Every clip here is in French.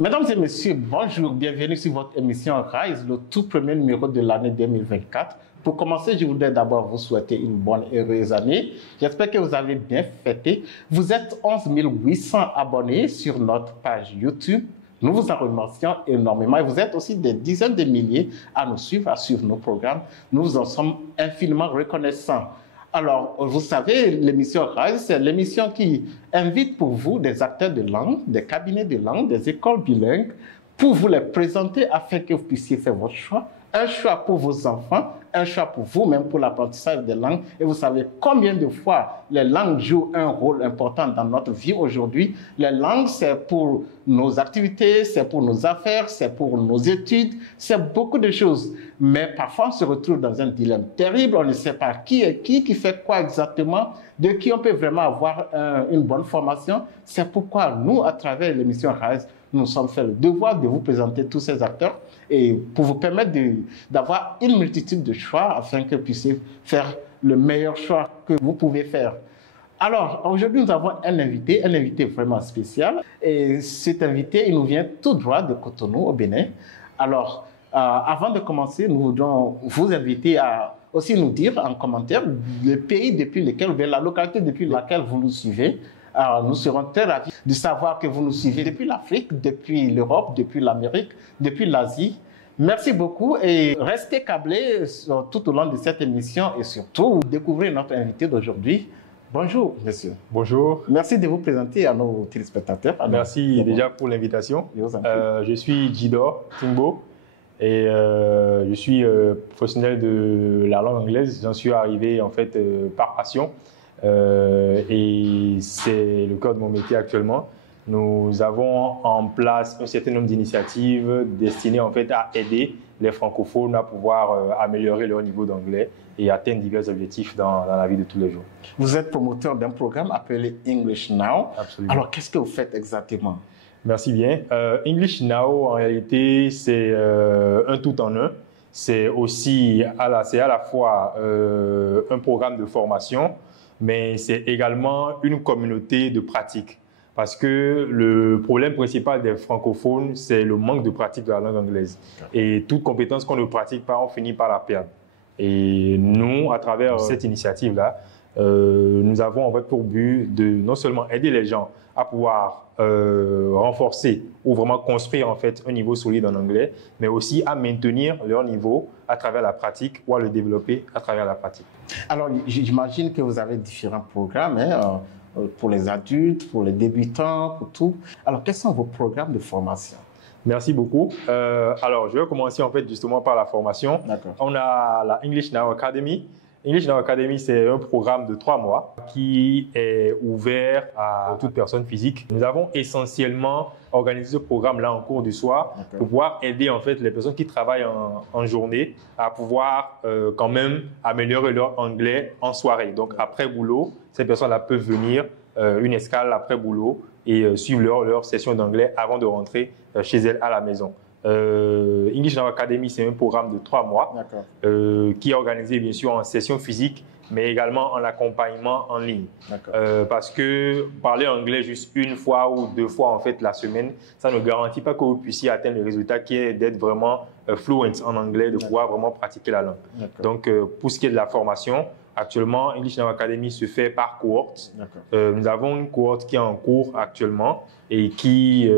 Mesdames et messieurs, bonjour, bienvenue sur votre émission Rise, le tout premier numéro de l'année 2024. Pour commencer, je voudrais d'abord vous souhaiter une bonne et heureuse année. J'espère que vous avez bien fêté. Vous êtes 11 800 abonnés sur notre page YouTube. Nous vous en remercions énormément et vous êtes aussi des dizaines de milliers à nous suivre, à suivre nos programmes. Nous vous en sommes infiniment reconnaissants. Alors, vous savez, l'émission Rise, c'est l'émission qui invite pour vous des acteurs de langue, des cabinets de langue, des écoles bilingues, pour vous les présenter afin que vous puissiez faire votre choix. Un choix pour vos enfants, un choix pour vous-même pour l'apprentissage des langues. Et vous savez combien de fois les langues jouent un rôle important dans notre vie aujourd'hui. Les langues, c'est pour nos activités, c'est pour nos affaires, c'est pour nos études, c'est beaucoup de choses. Mais parfois, on se retrouve dans un dilemme terrible. On ne sait pas qui est qui fait quoi exactement, de qui on peut vraiment avoir une bonne formation. C'est pourquoi nous, à travers l'émission Rise, nous nous sommes fait le devoir de vous présenter tous ces acteurs et pour vous permettre d'avoir une multitude de choix afin que vous puissiez faire le meilleur choix que vous pouvez faire. Alors, aujourd'hui, nous avons un invité vraiment spécial. Et cet invité, il nous vient tout droit de Cotonou, au Bénin. Alors, avant de commencer, nous voudrions vous inviter à aussi nous dire en commentaire le pays depuis lequel, ou bien la localité depuis laquelle vous nous suivez. Alors, nous serons très ravis de savoir que vous nous suivez depuis l'Afrique, depuis l'Europe, depuis l'Amérique, depuis l'Asie. Merci beaucoup et restez câblés tout au long de cette émission et surtout, découvrez notre invité d'aujourd'hui. Bonjour, monsieur. Bonjour. Merci de vous présenter à nos téléspectateurs. Merci déjà pour l'invitation. Je suis Jidor Timbo et je suis professionnel de la langue anglaise. J'en suis arrivé en fait par passion. Et c'est le cœur de mon métier actuellement. Nous avons en place un certain nombre d'initiatives destinées en fait à aider les francophones à pouvoir améliorer leur niveau d'anglais et atteindre divers objectifs dans la vie de tous les jours. Vous êtes promoteur d'un programme appelé English Now. Absolument. Alors, qu'est-ce que vous faites exactement? Merci bien. English Now, en réalité, c'est un tout en un. C'est aussi à la fois un programme de formation, mais c'est également une communauté de pratique. Parce que le problème principal des francophones, c'est le manque de pratique de la langue anglaise. Et toute compétence qu'on ne pratique pas, on finit par la perdre. Et nous, à travers cette initiative-là, nous avons en fait pour but de non seulement aider les gens à pouvoir renforcer ou vraiment construire en fait un niveau solide en anglais, mais aussi à maintenir leur niveau à travers la pratique ou à le développer à travers la pratique. Alors, j'imagine que vous avez différents programmes pour les adultes, pour les débutants, pour tout. Alors, quels sont vos programmes de formation? Merci beaucoup. Alors, je vais commencer en fait justement par la formation. On a la English Now Academy. English Now Academy, c'est un programme de 3 mois qui est ouvert à toute personne physique. Nous avons essentiellement organisé ce programme-là en cours du soir pour pouvoir aider en fait les personnes qui travaillent en journée à pouvoir quand même améliorer leur anglais en soirée. Donc après boulot, ces personnes-là peuvent venir une escale après boulot et suivre leur session d'anglais avant de rentrer chez elles à la maison. English Now Academy, c'est un programme de 3 mois qui est organisé bien sûr en session physique, mais également en accompagnement en ligne. Parce que parler anglais juste une fois ou 2 fois en fait la semaine, ça ne garantit pas que vous puissiez atteindre le résultat qui est d'être vraiment fluent en anglais, de pouvoir vraiment pratiquer la langue. Donc pour ce qui est de la formation, actuellement, English Now Academy se fait par cohorte. Nous avons une cohorte qui est en cours actuellement et qui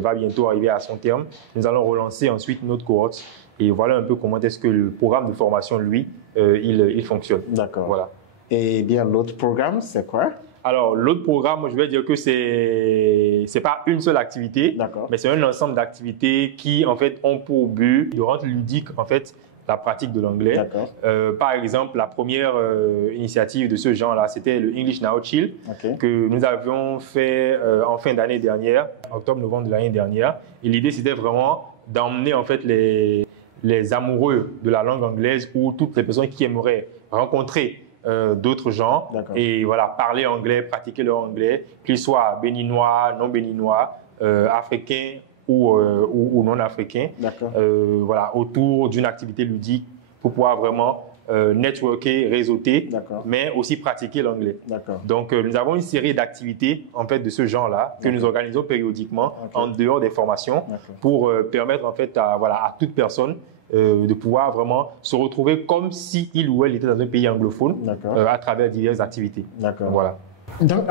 va bientôt arriver à son terme. Nous allons relancer ensuite notre cohorte et voilà un peu comment est-ce que le programme de formation, lui, il fonctionne. D'accord. Voilà. Et bien, l'autre programme, c'est quoi? Alors, l'autre programme, je vais dire que c'est pas une seule activité, mais c'est un ensemble d'activités qui, en fait, ont pour but de rendre ludique, en fait, la pratique de l'anglais. Par exemple, la première initiative de ce genre-là, c'était le English Now Chill que nous avions fait en fin d'année dernière, octobre-novembre de l'année dernière. Et l'idée, c'était vraiment d'emmener en fait les amoureux de la langue anglaise ou toutes les personnes qui aimeraient rencontrer d'autres gens et voilà, parler anglais, pratiquer leur anglais, qu'ils soient béninois, non béninois, africains ou non africains, voilà, autour d'une activité ludique pour pouvoir vraiment networker, réseauter, mais aussi pratiquer l'anglais. Donc, nous avons une série d'activités en fait de ce genre-là que nous organisons périodiquement en dehors des formations pour permettre en fait à toute personne de pouvoir vraiment se retrouver comme si il ou elle était dans un pays anglophone à travers diverses activités. Voilà. Donc,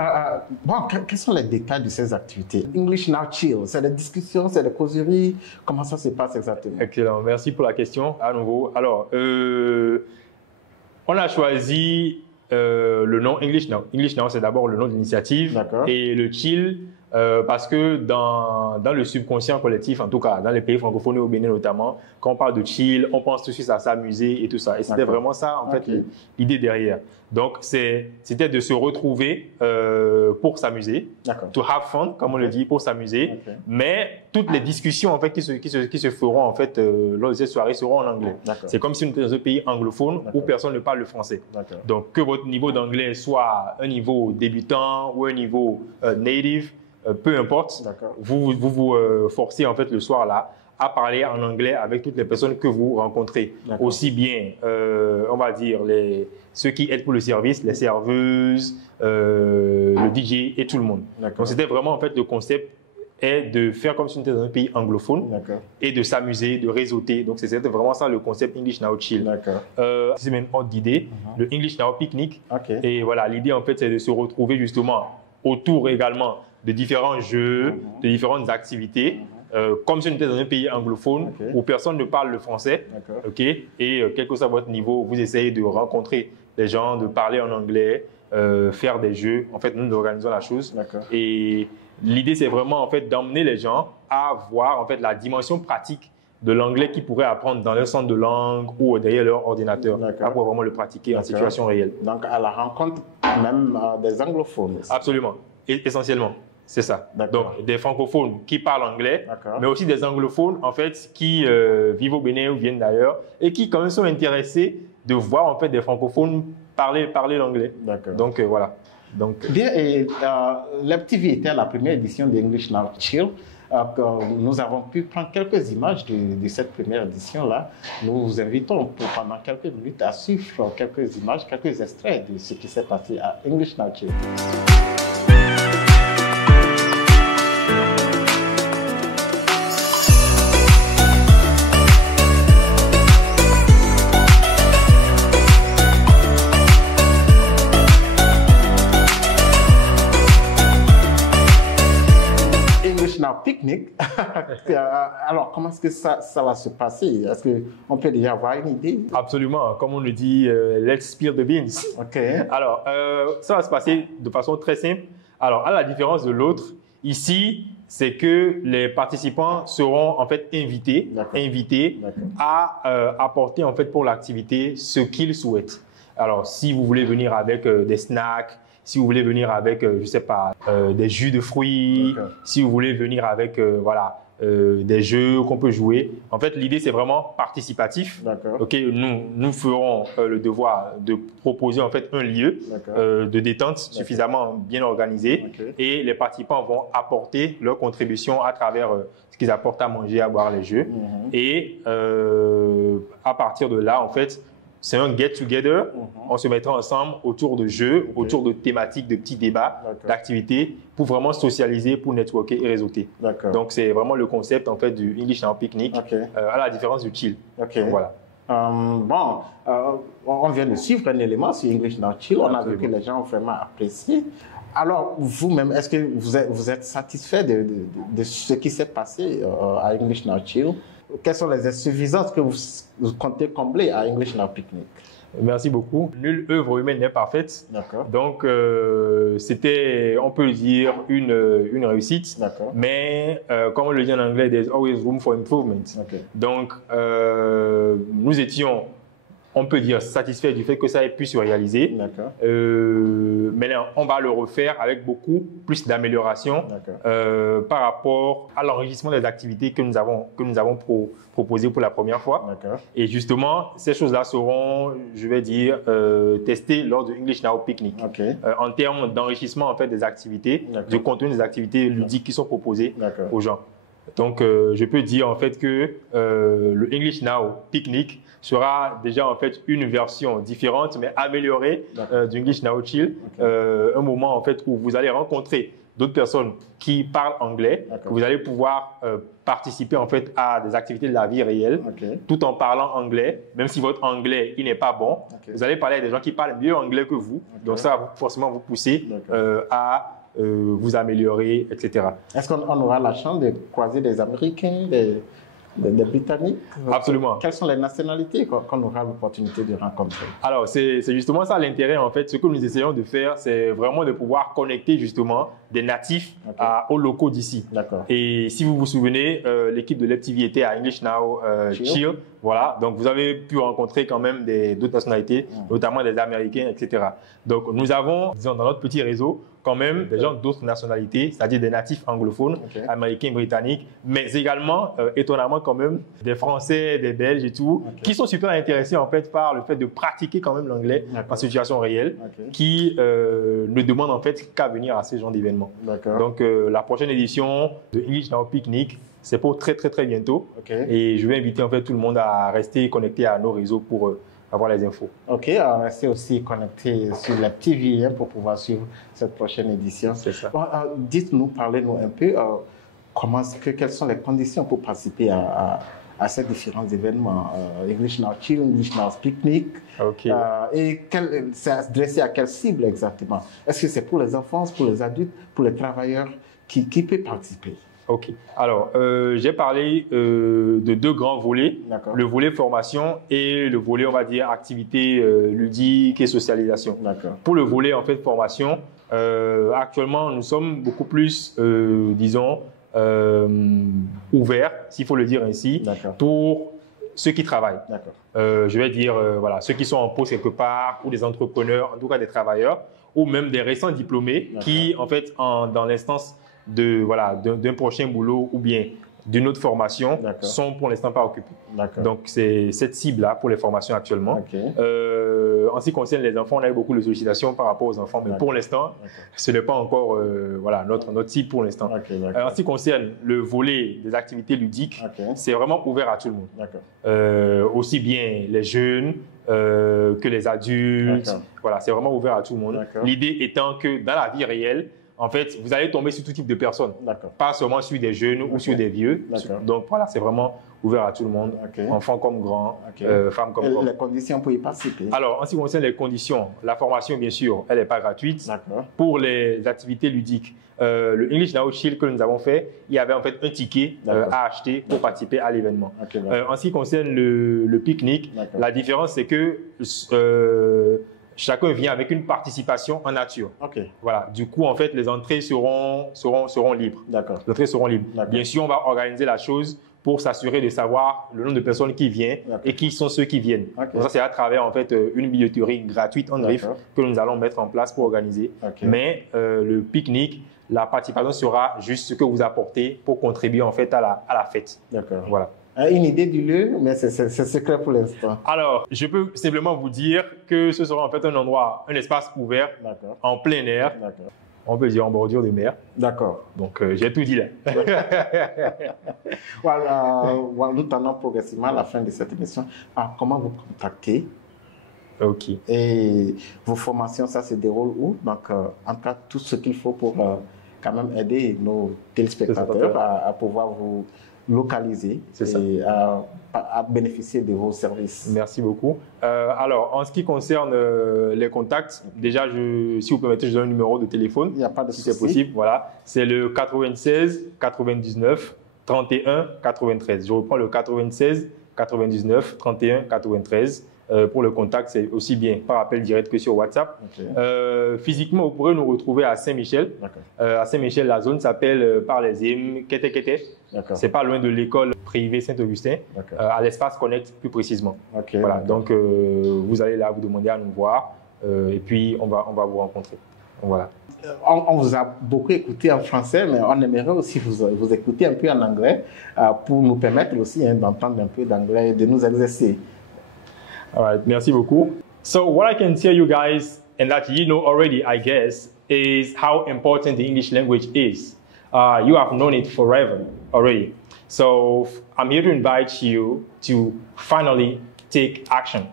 quels sont les détails de ces activités? English Now Chill, c'est des discussions, c'est des causeries, comment ça se passe exactement? Excellent, merci pour la question à nouveau. Alors, on a choisi le nom English Now. English Now, c'est d'abord le nom de l'initiative et le chill parce que dans le subconscient collectif, en tout cas dans les pays francophones et au Bénin notamment, quand on parle de chill, on pense tout de suite à s'amuser et tout ça. Et c'était vraiment ça, en fait, l'idée derrière. Donc, c'était de se retrouver pour s'amuser, to have fun, comme on le dit, pour s'amuser. Mais toutes les discussions en fait qui se feront en fait lors de cette soirée seront en anglais. C'est comme si on était dans un pays anglophone où personne ne parle le français. Donc, que votre niveau d'anglais soit un niveau débutant ou un niveau native, peu importe, vous forcez en fait le soir là à parler en anglais avec toutes les personnes que vous rencontrez. Aussi bien, on va dire, ceux qui aident pour le service, les serveuses, le DJ et tout le monde. Donc, c'était vraiment en fait le concept est de faire comme si on était dans un pays anglophone et de s'amuser, de réseauter. Donc, c'était vraiment ça le concept English Now Chill. C'est même une autre idée, le English Now Picnic. Et voilà, l'idée en fait, c'est de se retrouver justement autour également de différents jeux, de différentes activités, comme si on était dans un pays anglophone où personne ne parle le français. Et quel que soit votre niveau, vous essayez de rencontrer des gens, de parler en anglais, faire des jeux. En fait, nous organisons la chose. Et l'idée, c'est vraiment en fait d'emmener les gens à voir en fait la dimension pratique de l'anglais qu'ils pourraient apprendre dans leur centre de langue ou derrière leur ordinateur, pour vraiment le pratiquer en situation réelle. Donc, à la rencontre même des anglophones. Absolument, essentiellement. C'est ça. Donc, des francophones qui parlent anglais, mais aussi des anglophones, en fait, qui vivent au Bénin ou viennent d'ailleurs et qui, quand même, sont intéressés de voir, en fait, des francophones parler l'anglais. Donc, voilà. Donc, bien, et l'FTV était la première édition d'English Now Chill. Nous avons pu prendre quelques images de cette première édition-là. Nous vous invitons pendant quelques minutes à suivre quelques images, quelques extraits de ce qui s'est passé à English Now Chill. Picnic. Alors, comment est-ce que ça va se passer? Est-ce qu'on peut déjà avoir une idée? Absolument. Comme on le dit, let's spill the beans. Alors, ça va se passer de façon très simple. Alors, à la différence de l'autre, ici, c'est que les participants seront en fait invités à apporter en fait pour l'activité ce qu'ils souhaitent. Alors, si vous voulez venir avec des snacks, si vous voulez venir avec, je sais pas, des jus de fruits, si vous voulez venir avec, des jeux qu'on peut jouer. En fait, l'idée, c'est vraiment participatif. Nous ferons le devoir de proposer en fait un lieu de détente suffisamment bien organisé et les participants vont apporter leur contribution à travers ce qu'ils apportent à manger, à boire, les jeux. Et à partir de là, en fait, c'est un get-together. On se mettra ensemble autour de jeux, autour de thématiques, de petits débats, d'activités pour vraiment socialiser, pour networker et réseauter. Donc, c'est vraiment le concept en fait du English Now Picnic, à la différence du chill. Voilà. On vient de suivre un élément sur English Now Chill. On a vu que les gens ont vraiment apprécié. Alors, vous-même, est-ce que vous êtes satisfait de ce qui s'est passé à English Now Chill? Quelles sont les insuffisances que vous comptez combler à English Now Picnic? Merci beaucoup. Nulle œuvre humaine n'est parfaite. Donc, c'était, on peut le dire, une réussite. Mais, comme on le dit en anglais, there's always room for improvement. Donc, nous étions, on peut dire, satisfaits du fait que ça ait pu se réaliser. Maintenant, on va le refaire avec beaucoup plus d'amélioration par rapport à l'enregistrement des activités que nous avons proposées pour la première fois. Et justement, ces choses-là seront, je vais dire, testées lors du English Now Picnic. En termes d'enrichissement en fait, des activités, du contenu des activités ludiques qui sont proposées aux gens. Donc, je peux dire en fait que le English Now Picnic sera déjà en fait une version différente mais améliorée du English Now Chill. Un moment en fait où vous allez rencontrer d'autres personnes qui parlent anglais, que vous allez pouvoir participer en fait à des activités de la vie réelle tout en parlant anglais, même si votre anglais il n'est pas bon. Vous allez parler à des gens qui parlent mieux anglais que vous, donc ça va forcément vous pousser à vous améliorer, etc. Est-ce qu'on aura la chance de croiser des Américains, des Britanniques? Absolument. Quelles sont les nationalités qu'on aura l'opportunité de rencontrer? Alors, c'est justement ça l'intérêt, en fait. Ce que nous essayons de faire, c'est vraiment de pouvoir connecter justement des natifs aux locaux d'ici. Et si vous vous souvenez, l'équipe de l'FTV était à English Now Chill. Voilà, donc vous avez pu rencontrer quand même d'autres nationalités, notamment des Américains, etc. Donc, nous avons, disons, dans notre petit réseau, quand même des gens d'autres nationalités, c'est-à-dire des natifs anglophones, américains, britanniques, mais également, étonnamment quand même, des Français, des Belges et tout, qui sont super intéressés en fait par le fait de pratiquer quand même l'anglais en situation réelle, qui ne demandent en fait qu'à venir à ces genres d'événements. Donc, la prochaine édition de English Now Picnic, c'est pour très bientôt. Et je vais inviter en fait tout le monde à rester connecté à nos réseaux pour avoir les infos. Restez aussi connecté sur la TV pour pouvoir suivre cette prochaine édition. C'est ça. Dites-nous, parlez-nous un peu, quelles sont les conditions pour participer à ces différents événements, English Now Chill, English Now Picnic, et c'est adressé à quelle cible exactement? Est-ce que c'est pour les enfants, pour les adultes, pour les travailleurs? Qui peut participer? Alors, j'ai parlé de deux grands volets, le volet formation et le volet, on va dire, activité ludique et socialisation. Pour le volet, en fait, formation, actuellement, nous sommes beaucoup plus, disons, ouverts, s'il faut le dire ainsi, pour ceux qui travaillent. Je vais dire, voilà, ceux qui sont en poste quelque part, ou des entrepreneurs, en tout cas des travailleurs, ou même des récents diplômés qui, en fait, dans l'instance d'un prochain boulot ou bien d'une autre formation sont pour l'instant pas occupés. Donc, c'est cette cible-là pour les formations actuellement. En ce qui concerne les enfants, on a eu beaucoup de sollicitations par rapport aux enfants, mais pour l'instant, ce n'est pas encore notre cible pour l'instant. En ce qui concerne le volet des activités ludiques, c'est vraiment ouvert à tout le monde. Aussi bien les jeunes que les adultes. Voilà, c'est vraiment ouvert à tout le monde. L'idée étant que dans la vie réelle, en fait, vous allez tomber sur tout type de personnes, pas seulement sur des jeunes ou sur des vieux. Donc voilà, c'est vraiment ouvert à tout le monde, enfants comme grands, femmes comme hommes. Les conditions pour y participer? Alors, en ce qui concerne les conditions, la formation, bien sûr, elle n'est pas gratuite. Pour les activités ludiques, le English Now Chill que nous avons fait, il y avait en fait un ticket à acheter pour participer à l'événement. En ce qui concerne le pique-nique, la différence, c'est que chacun vient avec une participation en nature. Voilà. Du coup, en fait, les entrées seront libres. Les entrées seront libres. Bien sûr, on va organiser la chose pour s'assurer de savoir le nombre de personnes qui viennent et qui sont ceux qui viennent. Donc ça, c'est à travers en fait une billetterie gratuite en RIF que nous allons mettre en place pour organiser. Mais le pique-nique, la participation sera juste ce que vous apportez pour contribuer en fait à la fête. Voilà. Une idée du lieu, mais c'est secret pour l'instant. Alors, je peux simplement vous dire que ce sera en fait un endroit, un espace ouvert, en plein air. On peut dire en bordure de mer. Donc, j'ai tout dit là. Voilà, nous tendons progressivement à la fin de cette émission. Comment vous contacter? Et vos formations, ça se déroule où? Donc, en tout cas, tout ce qu'il faut pour quand même aider nos téléspectateurs à pouvoir vous localiser et à bénéficier de vos services. Merci beaucoup. Alors, en ce qui concerne les contacts, déjà, si vous permettez, je donne un numéro de téléphone. Il n'y a pas de souci. Si c'est possible, voilà. C'est le 96 99 31 93. Je reprends le 96 99 31 93. Pour le contact, c'est aussi bien par appel direct que sur WhatsApp. Physiquement, vous pourrez nous retrouver à Saint-Michel. À Saint-Michel, la zone s'appelle par les îles Kété. C'est pas loin de l'école privée Saint-Augustin, à l'espace Connect plus précisément. Voilà, donc vous allez là, vous demandez à nous voir et puis on va vous rencontrer. Voilà. On vous a beaucoup écouté en français, mais on aimerait aussi vous écouter un peu en anglais pour nous permettre aussi d'entendre un peu d'anglais et de nous exercer. All right, merci beaucoup. So what I can tell you guys, and that you know already, I guess, is how important the English language is. you have known it forever already. So I'm here to invite you to finally take action.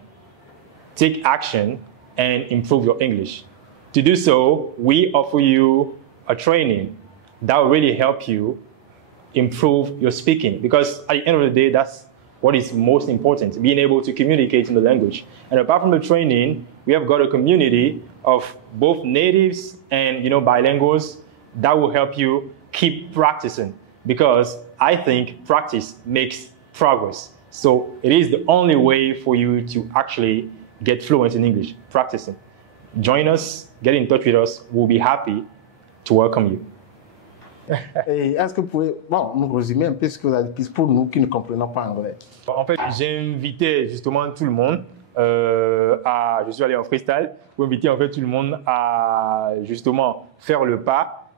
Take action and improve your English. To do so, we offer you a training that will really help you improve your speaking, because at the end of the day, that's what is most important, being able to communicate in the language. And apart from the training, we have got a community of both natives and bilinguals that will help you keep practicing, because I think practice makes progress. So it is the only way for you to actually get fluent in English, practicing. Join us, get in touch with us. We'll be happy to welcome you. Est-ce que vous pouvez nous résumer un peu ce que vous avez dit pour nous qui ne comprenons pas anglais? En fait, j'ai invité justement tout le monde je suis allé en freestyle pour inviter en fait tout le monde à justement faire le pas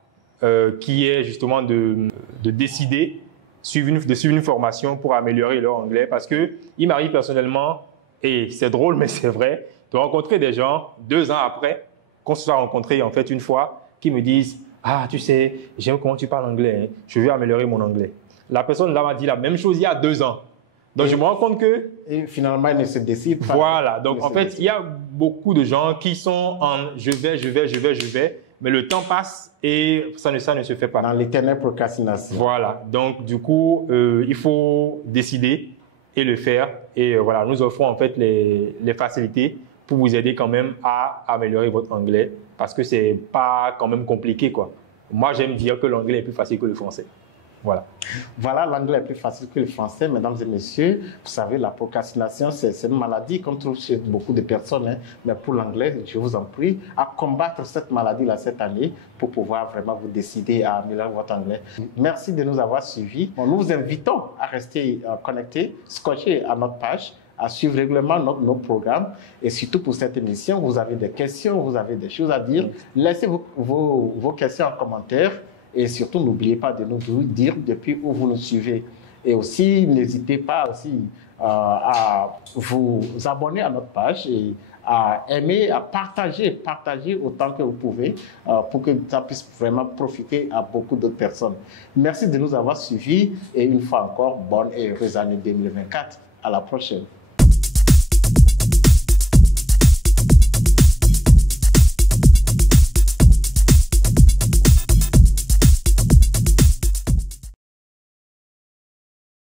qui est justement de décider de suivre une formation pour améliorer leur anglais, parce que il m'arrive personnellement, et c'est drôle mais c'est vrai, de rencontrer des gens 2 ans après qu'on se soit rencontrés en fait une fois, qui me disent: ah, tu sais, j'aime comment tu parles anglais, hein. Je veux améliorer mon anglais. La personne là m'a dit la même chose il y a 2 ans. Donc je me rends compte que... Et finalement, il ne se décide pas. Voilà, donc en fait, il y a beaucoup de gens qui sont en je vais, mais le temps passe et ça ne se fait pas. Dans l'éternelle procrastination. Voilà, donc du coup, il faut décider et le faire. Et voilà, nous offrons en fait les facilités pour vous aider quand même à améliorer votre anglais, parce que c'est pas quand même compliqué, quoi. Moi, j'aime dire que l'anglais est plus facile que le français. Voilà. Voilà, l'anglais est plus facile que le français, mesdames et messieurs. Vous savez, la procrastination, c'est une maladie qu'on trouve chez beaucoup de personnes. Hein. Mais pour l'anglais, je vous en prie, à combattre cette maladie-là cette année pour pouvoir vraiment vous décider à améliorer votre anglais. Merci de nous avoir suivis. Bon, nous vous invitons à rester connectés, scotchés à notre page, à suivre régulièrement nos programmes. Et surtout pour cette émission, vous avez des questions, vous avez des choses à dire. Laissez vos questions en commentaire. Et surtout, n'oubliez pas de nous dire depuis où vous nous suivez. Et aussi, n'hésitez pas aussi à vous abonner à notre page et à aimer, à partager autant que vous pouvez pour que ça puisse vraiment profiter à beaucoup d'autres personnes. Merci de nous avoir suivis et une fois encore, bonne et heureuse année 2024. À la prochaine.